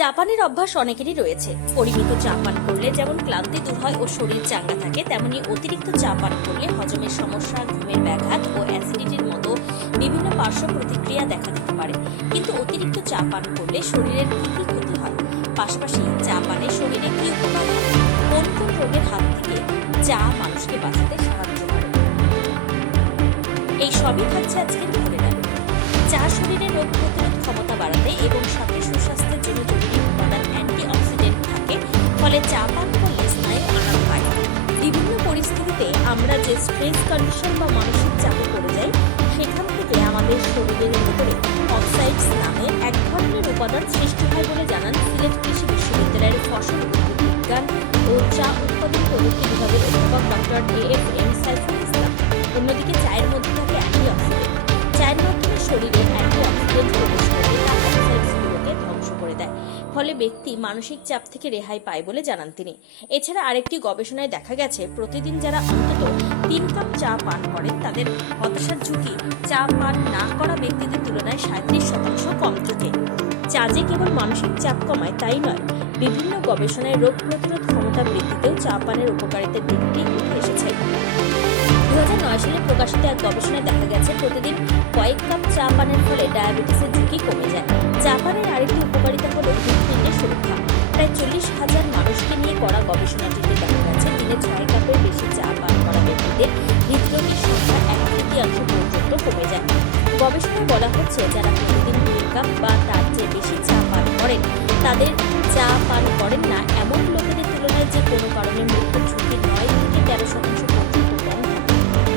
চা পানের অভ্যাস অনেকেরই রয়েছে। পরিমিত চা পান করলে যেমন ক্লান্তি দূর হয় ও শরীর চাঙ্গা থাকে, তেমনি অতিরিক্ত চা পান করলে হজমের সমস্যা, ঘুমের ব্যাঘাত ও অ্যাসিডিটির মতো বিভিন্ন পার্শ্ব প্রতিক্রিয়া দেখা দিতে পারে। কিন্তু অতিরিক্ত চা পান করলে শরীরের কি কি ক্ষতি হয়, পাশাপাশি চা পানে শরীরে কি উপকার হয়, কোন কোন রোগের হাত থেকে চা মানুষকে বাঁচাতে সাহায্য করে, এই সবই থাকছে আজকের ঘুরে গেল। চা শরীরের রোগ প্রতিরোধ ক্ষমতা বাড়াতে এবং সাথে সুস্বাস্থ্যের জন্য জরুরি উপাদান অ্যান্টিঅক্সিডেন্ট থাকে, ফলে চা পান করলে স্নায়ু আরাম পায়। বিভিন্ন পরিস্থিতিতে আমরা যে স্ট্রেস কন্ডিশন বা মানসিক চাপে পড়ে যাই, সেখান থেকে আমাদের শরীরের ভেতরে অক্সাইডস নামে এক ধরনের উপাদান সৃষ্টি হয় বলে জানান সিলেট কৃষি বিশ্ববিদ্যালয়ের ফসল উদ্ভিদ বিজ্ঞান ও চা উৎপাদন প্রযুক্তি বিভাগের অধ্যাপক ডক্টর AFM সাইফুল ইসলাম। অন্যদিকে চায়ের মধ্যে থাকে অ্যান্টিঅক্সিডেন্ট। চায়ের মাধ্যমে শরীরে অ্যান্টিঅক্সিডেন্ট প্রবেশ করে তা অক্সাইডসগুলোকে ধ্বংস করে দেয়, ফলে ব্যক্তি মানসিক চাপ থেকে রেহাই পায় বলে জানান তিনি। এছাড়া আরেকটি গবেষণায় দেখা গেছে, প্রতিদিন যারা অন্তত 3 কাপ চা পান করেন তাদের হতাশার ঝুঁকি চা পান না করা ব্যক্তিদের তুলনায় 37% কম থাকে। চা যে কেবল মানসিক চাপ কমায় তাই নয়, বিভিন্ন গবেষণায় রোগ প্রতিরোধ ক্ষমতা বৃদ্ধিতেও চা পানের উপকারিতার দিকটি উঠে এসেছে। 2009 সালে প্রকাশিত এক গবেষণায় দেখা গেছে, প্রতিদিন কয়েক কাপ চা পানের ফলে ডায়াবেটিসের ঝুঁকি কমে যায়। চা পানের আরেকটি উপকারিতা হল হৃদপিণ্ডের সুরক্ষা। প্রায় 40,000 মানুষকে নিয়ে করা গবেষণাটিতে দেখা গেছে, দিনে 6 কাপের বেশি চা পান করা ব্যক্তিদের হৃদরোগের সংখ্যা 1/3 পর্যন্ত কমে যায়। গবেষণায় বলা হচ্ছে, যারা প্রতিদিন 2 কাপ বা তার চেয়ে বেশি চা পান করেন, তাদের চা পান করেন না এমন লোকেদের তুলনায় যে কোনো কারণে মৃত্যুর ঝুঁকি 9 থেকে 13% পর্যন্ত কম থাকে।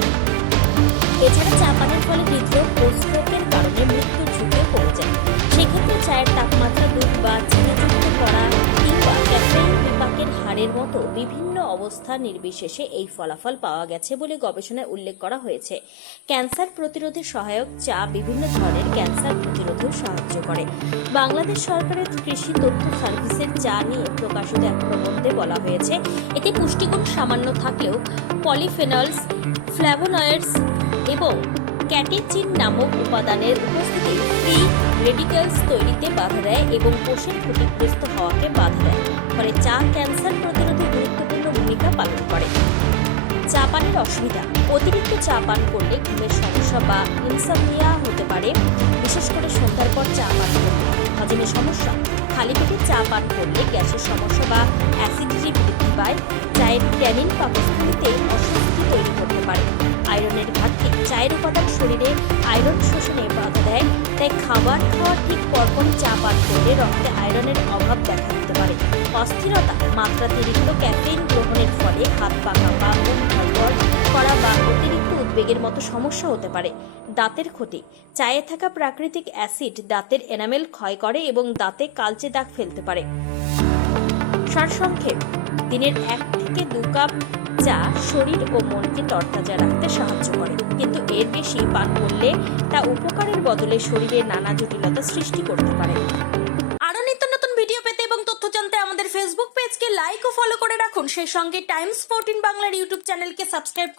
এছাড়া চা পানের ফলে হৃদরোগ ও স্ট্রোকের কারণে মৃত্যুর ঝুঁকিও কমে যায়। সেক্ষেত্রে চায়ের তাপমাত্রা, দুধ বা চিনিযুক্ত করা কিংবা ক্যাফেইন বিপাকের হারের মতো বিভিন্ন অবস্থা নির্বিশেষে এই ফলাফল পাওয়া গেছে বলে গবেষণায় উল্লেখ করা হয়েছে। ক্যান্সার প্রতিরোধে সহায়ক চা বিভিন্ন ধরনের ক্যান্সার প্রতিরোধেও সাহায্য করে। বাংলাদেশ সরকারের কৃষি তথ্য সার্ভিসের চা নিয়ে প্রকাশিত এক প্রবন্ধে বলা হয়েছে, এতে পুষ্টিগুণ সামান্য থাকলেও পলিফেনলস, ফ্ল্যাভোনয়েডস এবং ক্যাটেচিন নামক উপাদানের উপস্থিতি ফ্রি রেডিক্যালস তৈরিতে বাধা দেয় এবং কোষের ক্ষতিগ্রস্ত হওয়াকে বাধা দেয়, ফলে চা ক্যান্সার প্রতিরোধে গুরুত্বপূর্ণ ভূমিকা পালন করে। চা পানের অসুবিধা: অতিরিক্ত চা পান করলে ঘুমের সমস্যা বা ইনসমনিয়া হতে পারে, বিশেষ করে সন্ধ্যার পর চা পান করলে। হজমের সমস্যা: খালি পেটে চা পান করলে গ্যাসের সমস্যা বা অ্যাসিডিটি বৃদ্ধি পায়। চায়ের ট্যানিন পাকস্থলীতে অস্বস্তি তৈরি করতে পারে। আয়রনের ঘাটতি: চায়ের উপাদান শরীরে আয়রন শোষণে বাধা দেয়, তাই খাবার খাওয়ার ঠিক পরপরই চা পান করলে রক্তে আয়রনের অভাব দেখা দিতে পারে। অস্থিরতা: মাত্রাতিরিক্ত ক্যাফেইন গ্রহণের ফলে হাত পা কাঁপা, মুখ ধড়ফড় করা বা অতিরিক্ত উদ্বেগের মতো সমস্যা হতে পারে। দাঁতের ক্ষতি: চায়ে থাকা প্রাকৃতিক অ্যাসিড দাঁতের এনামেল ক্ষয় করে এবং দাঁতে কালচে দাগ ফেলতে পারে। সারসংক্ষেপ: দিনের 1 থেকে 2 কাপ চা শরীর ও মনকে তরতাজা রাখতে সাহায্য করে, কিন্তু এর বেশি পান করলে তা উপকারের বদলে শরীরে নানা জটিলতা সৃষ্টি করতে পারে। আরো নিত্য নতুন ভিডিও পেতে এবং তথ্য জানতে আমাদের ফেসবুক পেজকে লাইক ও ফলো করে রাখুন। সেই সঙ্গে টাইমস 14 বাংলার ইউটিউব চ্যানেলকে সাবস্ক্রাইব